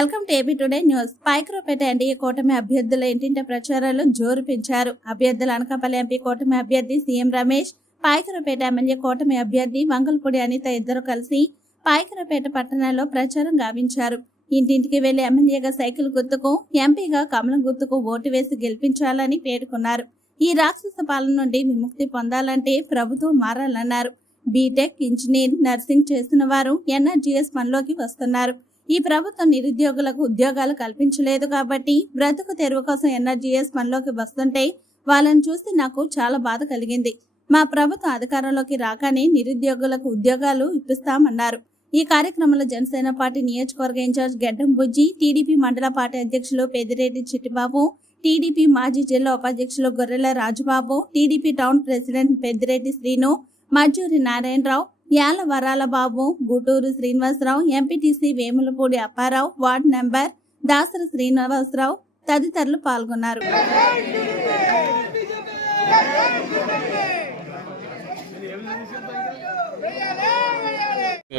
Welcome to AB today news. Paikarapeta NDA కూటమి అభ్యర్థుల ఇంటింటి ప్రచారాలు జోరు పెంచారు. అభ్యర్థుల అనకాపల్లి ఎంపీ కూటమి అభ్యర్థి సీఎం రమేష్ పాయకరపేట ఎమ్మెల్యే కూటమి అభ్యర్థి వంగల్పూడి అనిత ఇద్దరు కలిసి పాయకరపేట పట్టణంలో ప్రచారం గావించారు. ఇంటింటికి వెళ్ళి ఎమ్మెల్యేగా సైకిల్ గుర్తుకు ఎంపీగా కమలం గుర్తుకు ఓటు వేసి గెలిపించాలని పేర్కొన్నారు. ఈ రాక్షస పాలన నుండి విముక్తి పొందాలంటే ప్రభుత్వం మారాలన్నారు. బీటెక్ ఇంజనీర్ నర్సింగ్ చేస్తున్న వారు ఎన్ఆర్జీఎస్ పనిలోకి వస్తున్నారు. ఈ ప్రభుత్వం నిరుద్యోగులకు ఉద్యోగాలు కల్పించలేదు కాబట్టి బ్రతుకు తెరువు కోసం ఎన్ఆర్జీఎస్ పనిలోకి వస్తుంటే వాళ్ళని చూసి నాకు చాలా బాధ కలిగింది. మా ప్రభుత్వం అధికారంలోకి రాగానే నిరుద్యోగులకు ఉద్యోగాలు ఇప్పిస్తామన్నారు. ఈ కార్యక్రమంలో జనసేన పార్టీ నియోజకవర్గ ఇన్ఛార్జ్ గడ్డం బుజ్జి టీడీపీ మండల పార్టీ అధ్యక్షులు పెద్దిరెడ్డి చిట్టిబాబు టీడీపీ మాజీ జిల్లా ఉపాధ్యక్షులు Gorrela Rajubabu TDP town president Peddireddy Srinu Majjuri Narayanarao Yala Varala Babu Guturu Srinivasarao MPTC Vemulapudi Apparao ward number Dasari Srinivasarao తదితరులు పాల్గొన్నారు.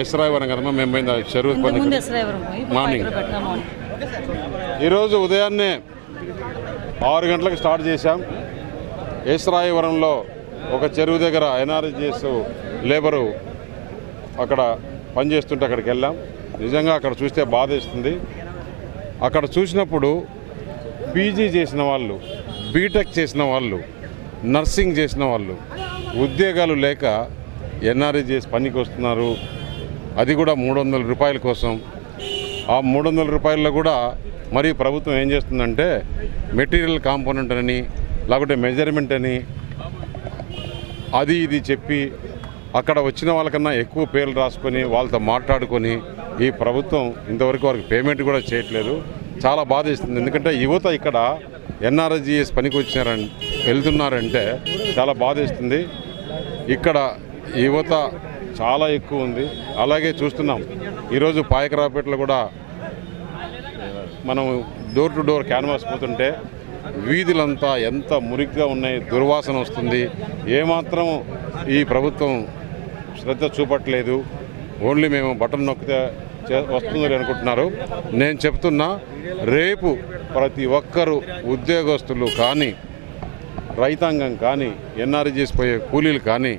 ఎస్రాయవరం కదమ్మా మేము పోయింది చెరువు మార్నింగ్. ఈరోజు ఉదయాన్నే ఆరు గంటలకు స్టార్ట్ చేశాం. ఏసరాయవరంలో ఒక చెరువు దగ్గర ఎన్ఆర్జీఎస్ లేబరు అక్కడ పనిచేస్తుంటే అక్కడికి వెళ్ళాం. నిజంగా అక్కడ చూస్తే బాధేస్తుంది. అక్కడ చూసినప్పుడు పీజీ చేసిన వాళ్ళు బీటెక్ చేసిన వాళ్ళు నర్సింగ్ చేసిన వాళ్ళు ఉద్యోగాలు లేక ఎన్ఆర్జీఎస్ పనికి వస్తున్నారు. అది కూడా మూడు వందల రూపాయల కోసం. ఆ మూడు వందల రూపాయల్లో కూడా మరి ప్రభుత్వం ఏం చేస్తుందంటే మెటీరియల్ కాంపోనెంట్ అని లేకుంటే మెజర్మెంట్ అని అది ఇది చెప్పి అక్కడ వచ్చిన వాళ్ళకన్నా ఎక్కువ పేర్లు రాసుకొని వాళ్ళతో మాట్లాడుకొని ఈ ప్రభుత్వం ఇంతవరకు వారికి పేమెంట్ కూడా చేయట్లేదు. చాలా బాధ ఇస్తుంది ఎందుకంటే యువత ఇక్కడ ఎన్ఆర్జీఎస్ పనికి వచ్చినారని వెళ్తున్నారంటే చాలా బాధ ఇస్తుంది ఇక్కడ యువత చాలా ఎక్కువ ఉంది. అలాగే చూస్తున్నాం. ఈరోజు పాయకరావుపేటలో కూడా మనం డోర్ టు డోర్ క్యాన్వాస్ పోతుంటే వీధులంతా ఎంత మురిగ్గా ఉన్నాయి దుర్వాసన వస్తుంది. ఏమాత్రం ఈ ప్రభుత్వం శ్రద్ధ చూపట్లేదు. ఓన్లీ మేము బటన్ నొక్కితే చే- వస్తుందని అనుకుంటున్నారు. నేను చెప్తున్నా రేపు ప్రతి ఒక్కరు ఉద్యోగస్తులు కానీ రైతాంగం కానీ ఎన్ఆర్జీస్ పోయే కూలీలు కానీ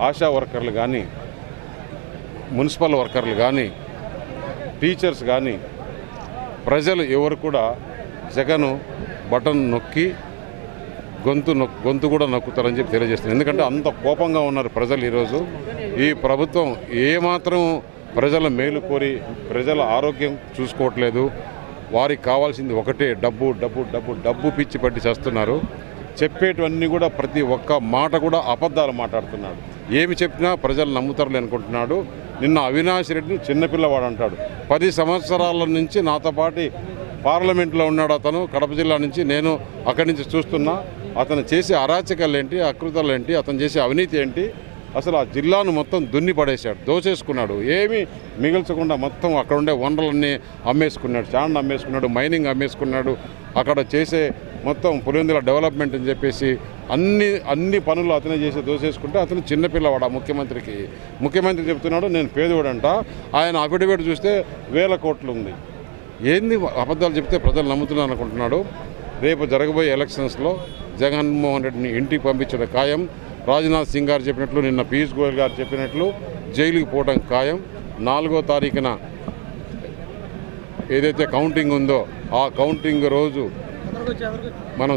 ఆశా వర్కర్లు కానీ మున్సిపల్ వర్కర్లు కానీ టీచర్స్ కానీ ప్రజలు ఎవరు కూడా జగను బటన్ నొక్కి గొంతు గొంతు కూడా నొక్కుతారని చెప్పి తెలియజేస్తుంది ఎందుకంటే అంత కోపంగా ఉన్నారు ప్రజలు ఈరోజు. ఈ ప్రభుత్వం ఏమాత్రం ప్రజల మేలు కోరి ప్రజల ఆరోగ్యం చూసుకోవట్లేదు. వారికి కావాల్సింది ఒకటే డబ్బు డబ్బు డబ్బు డబ్బు పిచ్చి పట్టి చేస్తున్నారు. చెప్పేటివన్నీ కూడా ప్రతి ఒక్క మాట కూడా అబద్ధాలు మాట్లాడుతున్నాడు. ఏమి చెప్పినా ప్రజలు నమ్ముతారులే అనుకుంటున్నాడు. నిన్న అవినాష్ రెడ్డిని చిన్నపిల్లవాడు అంటాడు. పది సంవత్సరాల నుంచి నాతో పాటు పార్లమెంట్లో ఉన్నాడు అతను. కడప జిల్లా నుంచి నేను అక్కడి నుంచి చూస్తున్నా. అతను చేసే అరాచకాలు ఏంటి అకృతాలు ఏంటి అతను చేసే అవినీతి ఏంటి? అసలు ఆ జిల్లాను మొత్తం దున్ని పడేశాడు దోచేసుకున్నాడు. ఏమీ మిగిల్చకుండా మొత్తం అక్కడ ఉండే వనరులన్నీ అమ్మేసుకున్నాడు చాండ్ అమ్మేసుకున్నాడు మైనింగ్ అమ్మేసుకున్నాడు. అక్కడ చేసే మొత్తం పులివెందుల డెవలప్మెంట్ అని చెప్పేసి అన్ని అన్ని పనులు అతనే చేసి దోసేసుకుంటే అతను చిన్నపిల్లవాడు ఆ ముఖ్యమంత్రికి. ముఖ్యమంత్రి చెప్తున్నాడు నేను పేదవాడంట ఆయన అఫిడవిట్ చూస్తే వేల కోట్లు ఉంది. ఏంది అబద్ధాలు చెప్తే ప్రజలు నమ్ముతున్నారు అనుకుంటున్నాడు. రేపు జరగబోయే ఎలక్షన్స్లో జగన్మోహన్ రెడ్డిని ఇంటికి పంపించడం ఖాయం. రాజ్నాథ్ సింగ్ గారు చెప్పినట్లు నిన్న పీయూష్ గోయల్ గారు చెప్పినట్లు జైలుకి పోవడం ఖాయం. నాలుగో తారీఖున ఏదైతే కౌంటింగ్ ఉందో ఆ కౌంటింగ్ రోజు మనం